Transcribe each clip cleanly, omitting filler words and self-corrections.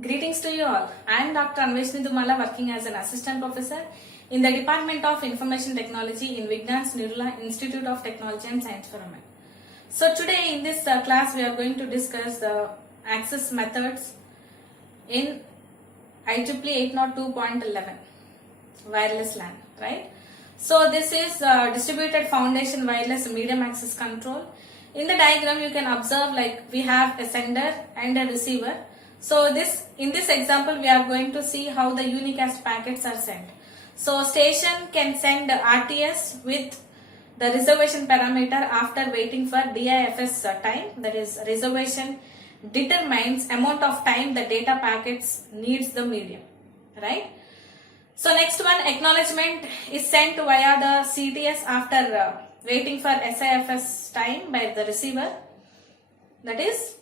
Greetings to you all. I am Dr. Anveshni Dumala, working as an assistant professor in the Department of Information Technology in Vignan's Nirula Institute of Technology and Science Parliament. So today in this class we are going to discuss the access methods in IEEE 802.11 wireless LAN, right? So this is distributed foundation wireless medium access control. In the diagram you can observe like we have a sender and a receiver. So in this example we are going to see how the unicast packets are sent. So station can send RTS with the reservation parameter after waiting for DIFS time, that is reservation determines amount of time the data packets needs the medium, right? So next one, acknowledgement is sent via the CTS after waiting for SIFS time by the receiver, that is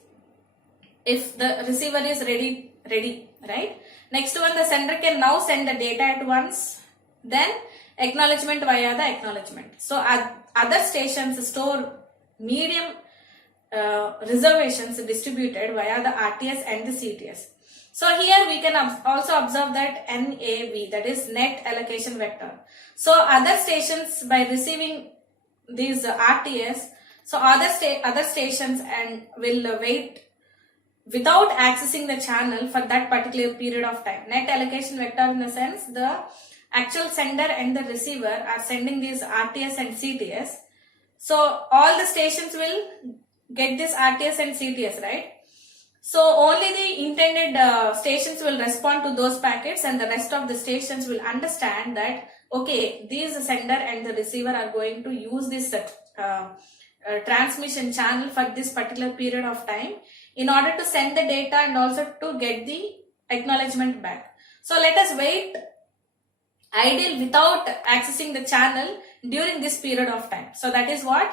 if the receiver is ready, right? Next one, the sender can now send the data at once, then acknowledgement via the acknowledgement. So other stations store medium reservations distributed via the RTS and the CTS. So here we can also observe that NAV, that is net allocation vector. So other stations by receiving these RTS, so other stations and will wait without accessing the channel for that particular period of time. Net allocation vector in the sense the actual sender and the receiver are sending these RTS and CTS. So all the stations will get this RTS and CTS, right? So only the intended stations will respond to those packets and the rest of the stations will understand that okay, these sender and the receiver are going to use this transmission channel for this particular period of time in order to send the data and also to get the acknowledgement back. So let us wait idle without accessing the channel during this period of time. So that is what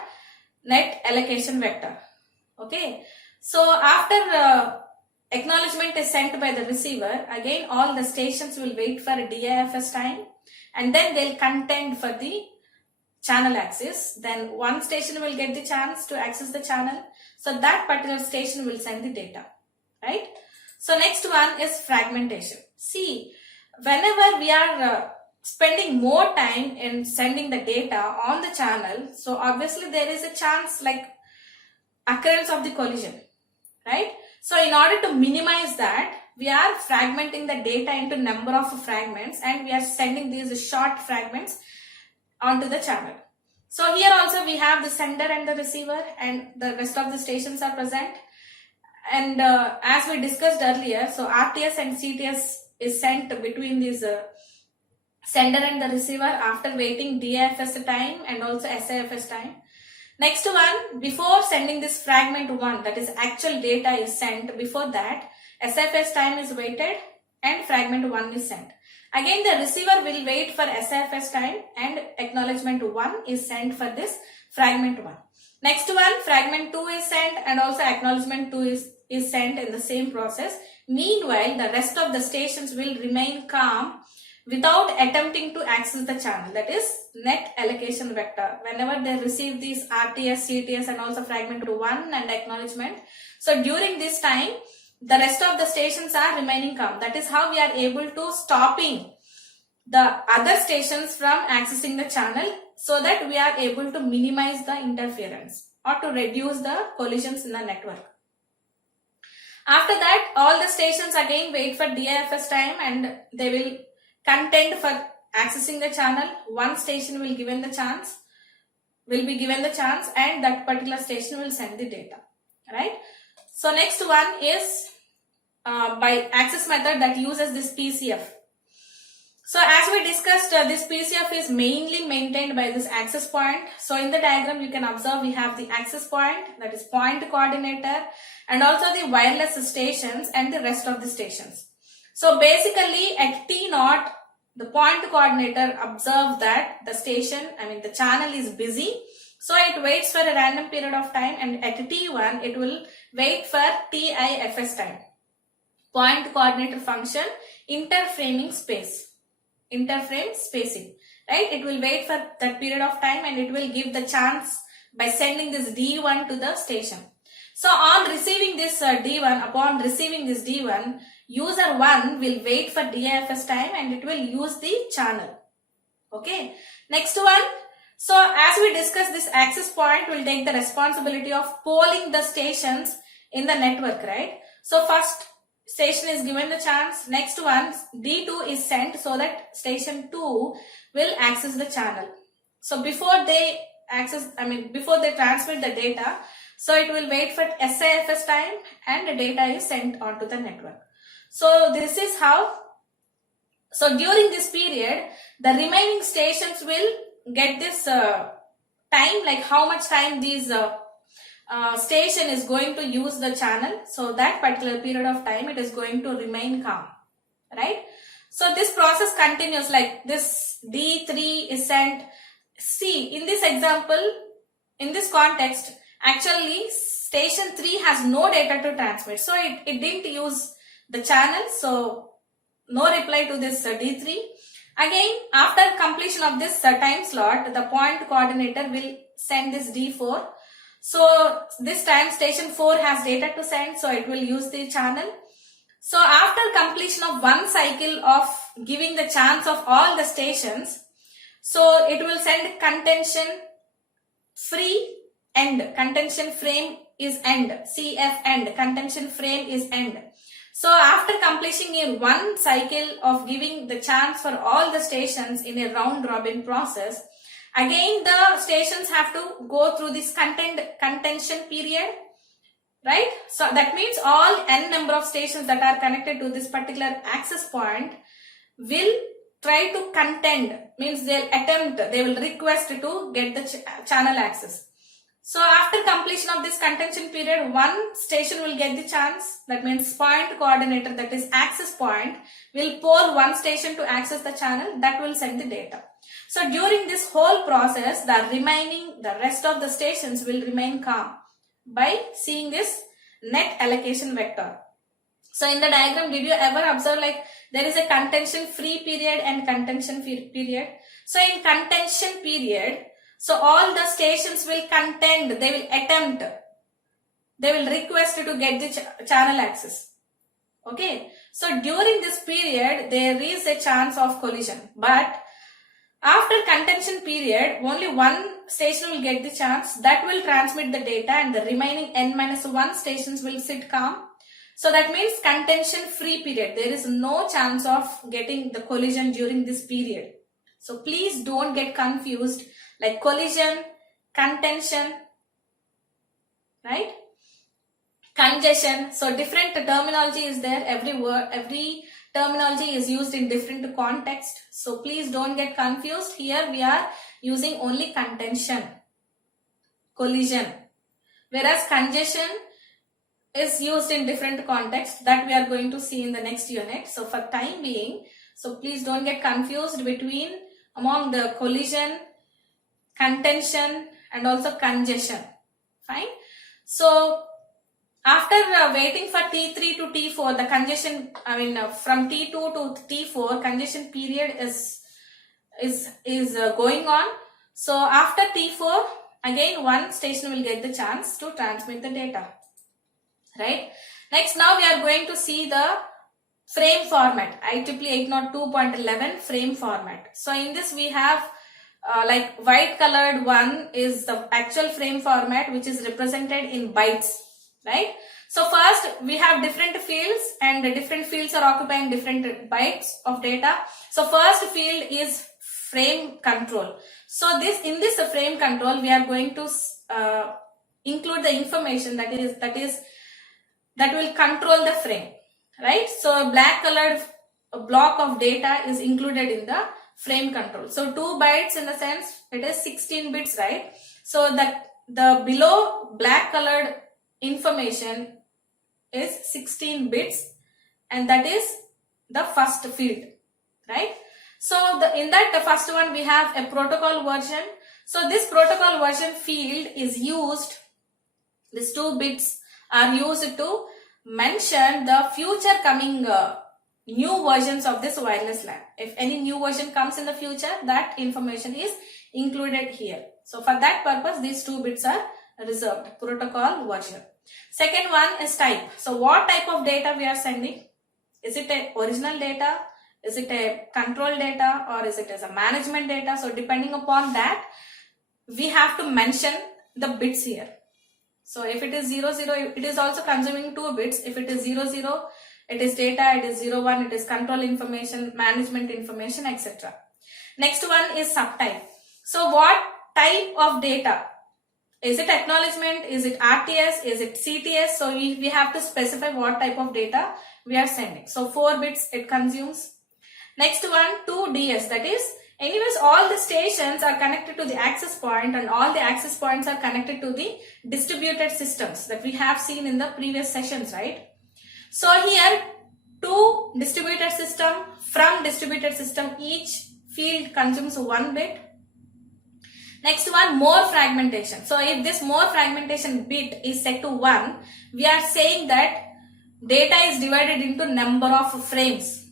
net allocation vector. Okay. So after acknowledgement is sent by the receiver, again all the stations will wait for a DIFS time and then they'll contend for the channel access. Then one station will get the chance to access the channel. So that particular station will send the data, right? So next one is fragmentation. See, whenever we are spending more time in sending the data on the channel, so obviously there is a chance like occurrence of the collision, right? So in order to minimize that, we are fragmenting the data into number of fragments and we are sending these short fragments onto the channel. So here also we have the sender and the receiver and the rest of the stations are present. And as we discussed earlier, so RTS and CTS is sent between these sender and the receiver after waiting DIFS time and also SIFS time. Next one, before sending this fragment 1, that is actual data is sent, before that SIFS time is waited and fragment 1 is sent. Again the receiver will wait for SIFS time and acknowledgement 1 is sent for this fragment 1. Next one, fragment 2 is sent and also acknowledgement 2 is sent in the same process. Meanwhile, the rest of the stations will remain calm without attempting to access the channel, that is net allocation vector. Whenever they receive these RTS, CTS and also fragment 1 and acknowledgement, so during this time the rest of the stations are remaining calm. That is how we are able to stopping the other stations from accessing the channel so that we are able to minimize the interference or to reduce the collisions in the network. After that, all the stations again wait for DIFS time and they will contend for accessing the channel. One station will be given the chance and that particular station will send the data, right? So next one is by access method that uses this PCF. So as we discussed, this PCF is mainly maintained by this access point. So in the diagram you can observe we have the access point, that is point coordinator, and also the wireless stations and the rest of the stations. So basically at T0, the point coordinator observes that the channel is busy. So it waits for a random period of time and at T1 it will wait for TIFS time. Point coordinator function, interframe spacing, right? It will wait for that period of time and it will give the chance by sending this D1 to the station. So on receiving this D1, upon receiving this D1, user 1 will wait for DIFS time and it will use the channel. Okay. Next one. So as we discussed, this access point will take the responsibility of polling the stations in the network, right? So first station is given the chance. Next one, D2 is sent so that station 2 will access the channel. So before they before they transmit the data, so it will wait for SIFS time and the data is sent onto the network. So this is how. So during this period, the remaining stations will get this time, like how much time these station is going to use the channel. So that particular period of time, it is going to remain calm, right? So this process continues, like this D3 is sent. See, in this example, in this context, actually station 3 has no data to transmit. So it didn't use the channel. So no reply to this D3. Again, after completion of this time slot, the point coordinator will send this D4. So this time station 4 has data to send, so it will use the channel. So after completion of one cycle of giving the chance of all the stations, so it will send contention free end. Contention frame is end. CF end. Contention frame is end. So after completing in one cycle of giving the chance for all the stations in a round robin process, again the stations have to go through this contention period, right? So that means all n number of stations that are connected to this particular access point will try to contend, means they will request to get the channel access. So after completion of this contention period, one station will get the chance. That means point coordinator, that is access point, will poll one station to access the channel, that will send the data. So during this whole process, the rest of the stations will remain calm by seeing this net allocation vector. So in the diagram, did you ever observe like there is a contention free period and contention period? So in contention period, so all the stations will contend, they will attempt, they will request to get the channel access. Okay. So during this period, there is a chance of collision. But after contention period, only one station will get the chance, that will transmit the data, and the remaining n-1 stations will sit calm. So that means contention free period. There is no chance of getting the collision during this period. So please don't get confused, like collision, contention, right? Congestion. So different terminology is there. Every terminology is used in different context. So please don't get confused. Here we are using only contention, collision, whereas congestion is used in different context, that we are going to see in the next unit. So for time being, so please don't get confused among the collision, contention and also congestion. Fine. So after waiting for T3 to T4, the congestion, from T2 to T4, congestion period is going on. So after T4, again one station will get the chance to transmit the data, right? Next, now we are going to see the frame format, IEEE 802.11 frame format. So in this we have like white colored one is the actual frame format, which is represented in bytes, right? So first we have different fields, and the different fields are occupying different bytes of data. So first field is frame control. So in this frame control, we are going to include the information that will control the frame, right? So black colored block of data is included in the frame control. So 2 bytes, in the sense it is 16 bits, right? So the below black colored information is 16 bits, and that is the first field, right? So in the first one we have a protocol version. So this protocol version field is used, these 2 bits are used to mention the future coming new versions of this wireless LAN. If any new version comes in the future, that information is included here. So for that purpose, these 2 bits are reserved, protocol version. Second one is type. So what type of data we are sending? Is it a original data? Is it a control data, or is it as a management data? So depending upon that, we have to mention the bits here. So if it is 00, it is also consuming 2 bits. If it is 00, it is data. It is 01, it is control information, management information, etc. Next one is subtype. So what type of data? Is it acknowledgement? Is it RTS? Is it CTS? So we have to specify what type of data we are sending. So 4 bits it consumes. Next one, 2DS, that is, anyways, all the stations are connected to the access point, and all the access points are connected to the distributed systems that we have seen in the previous sessions, right? So here, 2 distributed system, from distributed system, each field consumes 1 bit. Next one, more fragmentation. So if this more fragmentation bit is set to 1, we are saying that data is divided into number of frames.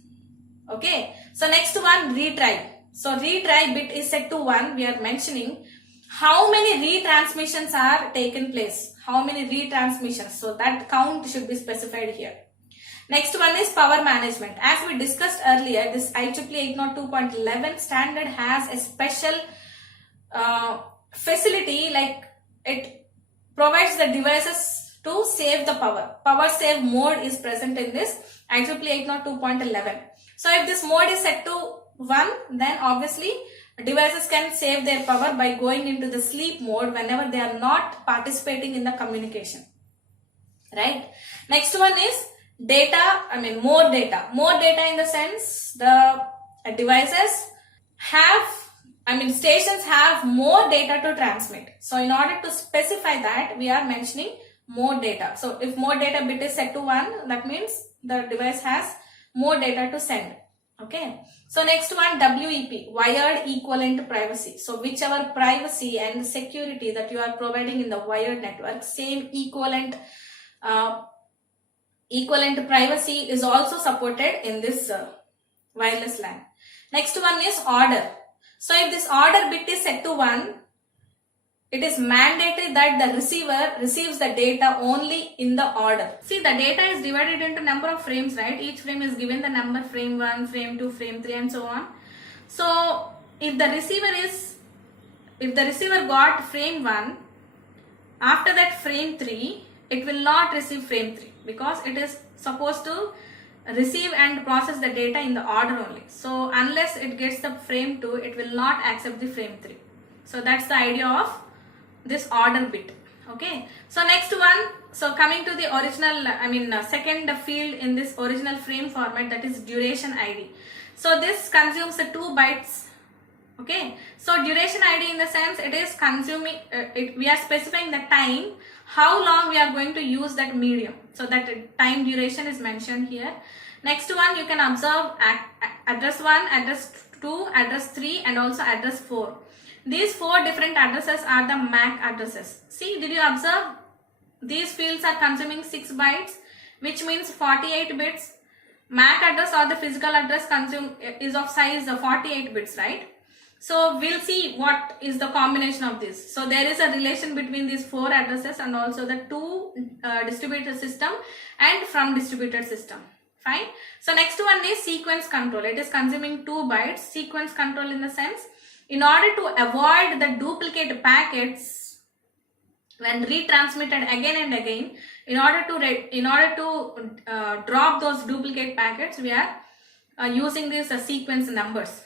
Okay. So next one, retry. So retry bit is set to 1. We are mentioning how many retransmissions are taken place. How many retransmissions. So that count should be specified here. Next one is power management. As we discussed earlier, this IEEE 802.11 standard has a special facility, like it provides the devices to save the power. Power save mode is present in this IEEE 802.11. So if this mode is set to 1, then obviously devices can save their power by going into the sleep mode whenever they are not participating in the communication. Right? Next one is data, more data. More data in the sense the devices have, stations have more data to transmit. So in order to specify that, we are mentioning more data. So if more data bit is set to 1, that means the device has more data to send. Okay. So next one, WEP, wired equivalent privacy. So whichever privacy and security that you are providing in the wired network, same equivalent privacy is also supported in this wireless LAN. Next one is order. So if this order bit is set to 1, it is mandatory that the receiver receives the data only in the order. See, the data is divided into number of frames, right? Each frame is given the number frame 1, frame 2, frame 3 and so on. So if the receiver got frame 1, after that frame 3, it will not receive frame 3 because it is supposed to receive and process the data in the order only. So unless it gets the frame 2, it will not accept the frame 3. So that's the idea of this order bit. Okay. So next one, so coming to the original, second field in this original frame format, that is duration ID. So this consumes the 2 bytes. Okay. So duration ID in the sense it is consuming, we are specifying the time, how long we are going to use that medium. So that time duration is mentioned here. Next one, you can observe address 1, address 2, address 3 and also address 4. These 4 different addresses are the MAC addresses. See, did you observe? These fields are consuming 6 bytes, which means 48 bits. MAC address or the physical address is of size 48 bits, right? So we'll see what is the combination of this. So there is a relation between these 4 addresses and also the 2 distributed system and from distributed system. Fine. So next one is sequence control. It is consuming 2 bytes. Sequence control in the sense, in order to avoid the duplicate packets when retransmitted again and again, in order to drop those duplicate packets, we are using these sequence numbers.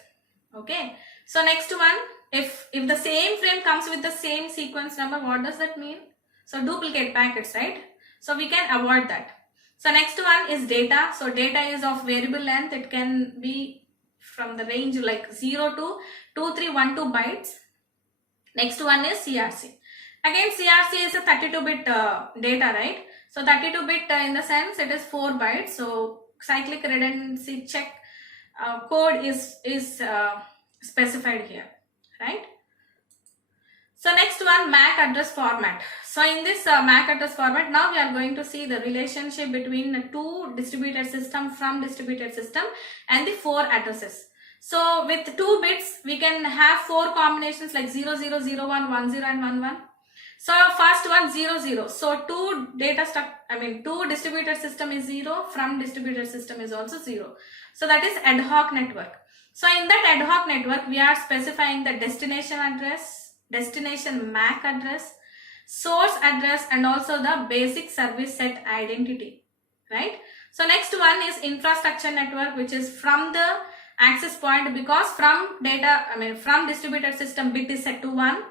Okay. So next one, if the same frame comes with the same sequence number, what does that mean? So duplicate packets, right? So we can avoid that. So next one is data. So data is of variable length. It can be from the range like 0 to 2312 bytes. Next one is CRC. Again, CRC is a 32-bit data, right? So 32-bit in the sense it is 4 bytes. So cyclic redundancy check code is specified here, right? So next one, MAC address format. So in this MAC address format, now we are going to see the relationship between the 2 distributed system from distributed system and the 4 addresses. So with 2 bits, we can have 4 combinations like 00, 01, 10 and 11. So first one 0 0. So two distributed system is 0, from distributed system is also 0. So that is ad hoc network. So in that ad hoc network, we are specifying the destination address, destination MAC address, source address, and also the basic service set identity, right? So next one is infrastructure network, which is from the access point, because from distributed system bit is set to 1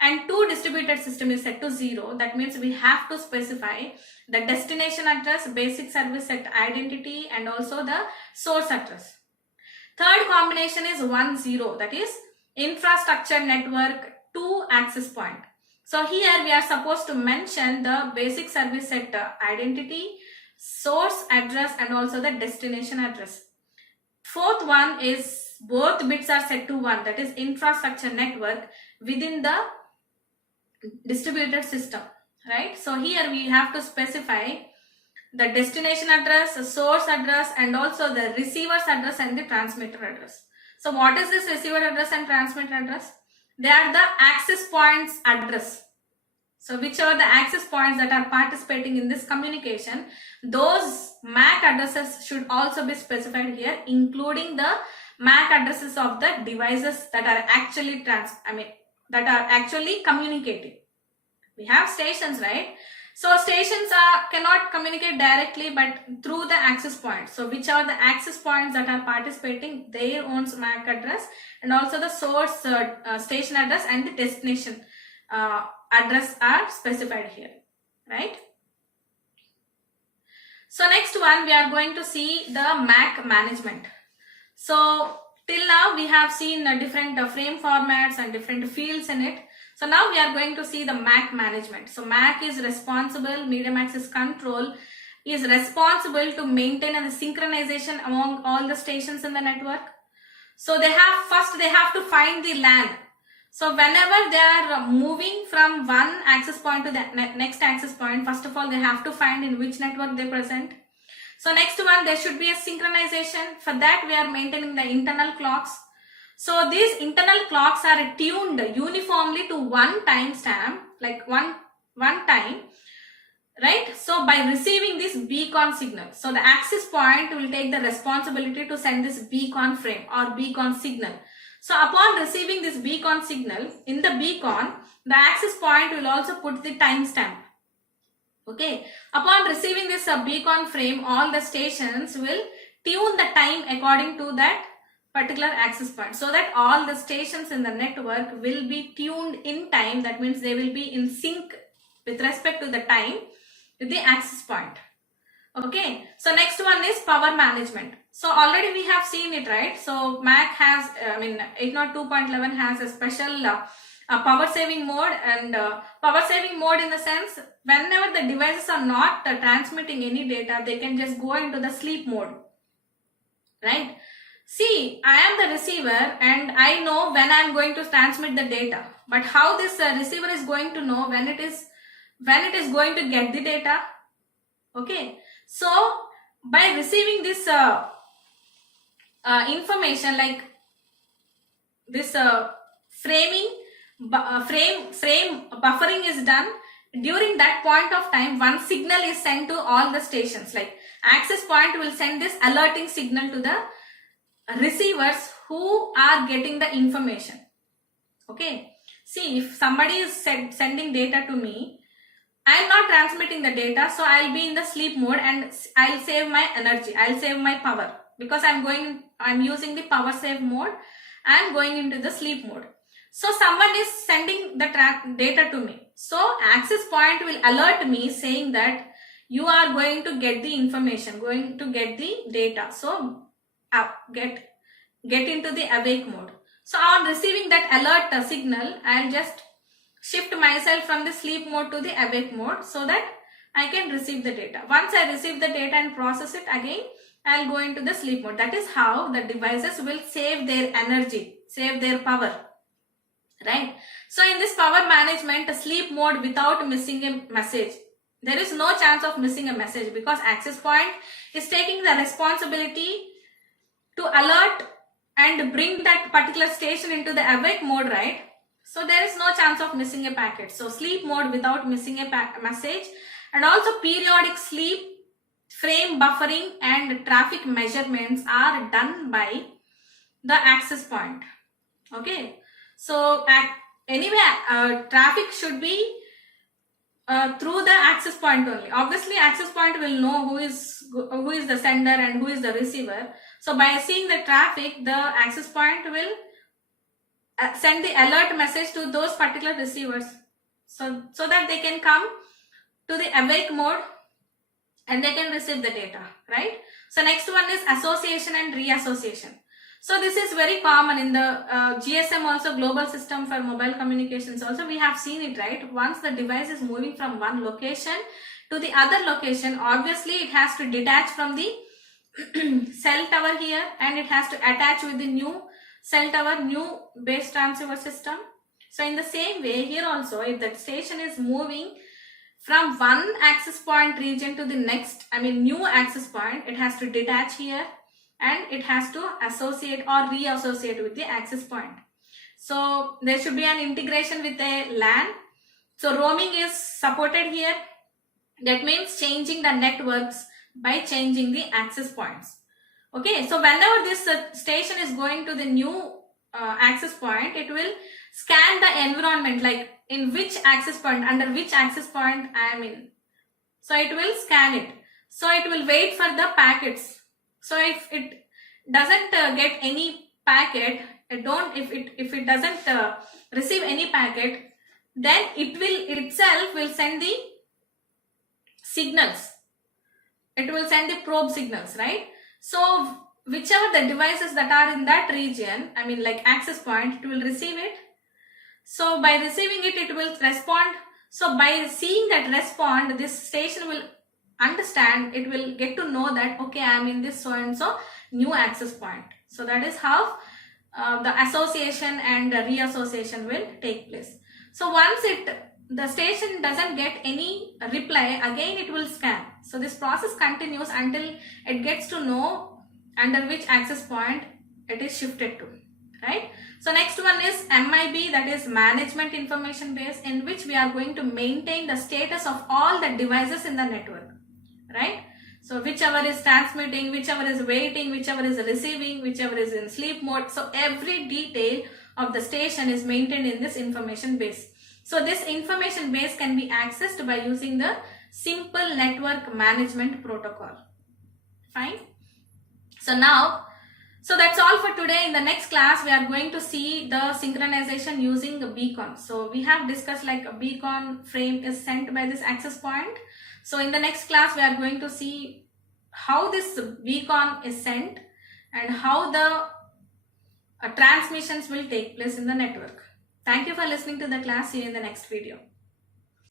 and to distributed system is set to 0. That means we have to specify the destination address, basic service set identity, and also the source address. Third combination is 1 0, that is infrastructure network to access point. So here we are supposed to mention the basic service set identity, source address, and also the destination address. Fourth one is both bits are set to 1, that is infrastructure network within the distributed system, right? So here we have to specify the destination address, the source address, and also the receiver's address and the transmitter address. So what is this receiver address and transmitter address? They are the access points address. So whichever the access points that are participating in this communication, those MAC addresses should also be specified here, including the MAC addresses of the devices that are actually communicating. We have stations, right? So stations cannot communicate directly, but through the access point. So whichever the access points that are participating, their own MAC address, and also the source station address and the destination address are specified here, right? So next one, we are going to see the MAC management. So till now we have seen different frame formats and different fields in it. So now we are going to see the MAC management. So MAC is responsible, medium access control is responsible to maintain a synchronization among all the stations in the network. So they have to find the LAN. So whenever they are moving from one access point to the next access point, first of all, they have to find in which network they present. So next one, there should be a synchronization. For that, we are maintaining the internal clocks. So these internal clocks are tuned uniformly to one timestamp, like one time, right? So by receiving this beacon signal, so the access point will take the responsibility to send this beacon frame or beacon signal. So upon receiving this beacon signal, in the beacon, the access point will also put the timestamp. Okay. Upon receiving this beacon frame, all the stations will tune the time according to that particular access point, so that all the stations in the network will be tuned in time. That means they will be in sync with respect to the time with the access point. Okay. So next one is power management. So already we have seen it, right? So MAC has, 802.11 has a special power saving mode, and power saving mode in the sense whenever the devices are not transmitting any data, they can just go into the sleep mode, right? See, I am the receiver and I know when I am going to transmit the data, but how this receiver is going to know when it is going to get the data? Okay. So by receiving this information, like this frame buffering is done, during that point of time, one signal is sent to all the stations. Like access point will send this alerting signal to the receivers who are getting the information. Okay. See, if somebody is sending data to me, I am not transmitting the data, so I will be in the sleep mode and I will save my energy, I will save my power, because I am using the power save mode. I am going into the sleep mode. So someone is sending the data to me. So access point will alert me saying that you are going to get the information, going to get the data. So get into the awake mode. So on receiving that alert signal, I'll just shift myself from the sleep mode to the awake mode so that I can receive the data. Once I receive the data and process it again, I'll go into the sleep mode. That is how the devices will save their energy, save their power, right? So in this power management, sleep mode without missing a message, there is no chance of missing a message, because access point is taking the responsibility to alert and bring that particular station into the awake mode, right? So there is no chance of missing a packet. So sleep mode without missing a message, and also periodic sleep, frame buffering and traffic measurements are done by the access point. Okay, so anyway, traffic should be through the access point only. Obviously access point will know who is the sender and who is the receiver. So by seeing the traffic, the access point will send the alert message to those particular receivers, so that they can come to the awake mode and they can receive the data, right? So next one is association and reassociation. So this is very common in the GSM also, global system for mobile communications also. We have seen it, right? Once the device is moving from one location to the other location, obviously it has to detach from the cell tower here, and it has to attach with the new cell tower, new base transceiver system. So in the same way here also, if the station is moving from one access point region to the next, new access point, it has to detach here and it has to associate or reassociate with the access point. So there should be an integration with a LAN. So roaming is supported here. That means changing the networks by changing the access points. Okay, so whenever this station is going to the new access point, it will scan the environment, like in which access point, under which access point I am in. So it will scan it. So it will wait for the packets. So if it doesn't get any packet, if it doesn't receive any packet, then it will itself will send the signals. It will send the probe signals, right? So whichever the devices that are in that region, like access point, it will receive it. So by receiving it, it will respond. So by seeing that respond, this station will understand, it will get to know that, okay, I am in this so and so new access point. So that is how the association and reassociation will take place. So once the station doesn't get any reply, again it will scan. So this process continues until it gets to know under which access point it is shifted to, right? So next one is MIB, that is management information base, in which we are going to maintain the status of all the devices in the network, right? So whichever is transmitting, whichever is waiting, whichever is receiving, whichever is in sleep mode. So every detail of the station is maintained in this information base. So this information base can be accessed by using the simple network management protocol. Fine. So that's all for today. In the next class, we are going to see the synchronization using a beacon. So we have discussed like a beacon frame is sent by this access point. So in the next class, we are going to see how this beacon is sent and how the transmissions will take place in the network. Thank you for listening to the class. See you in the next video.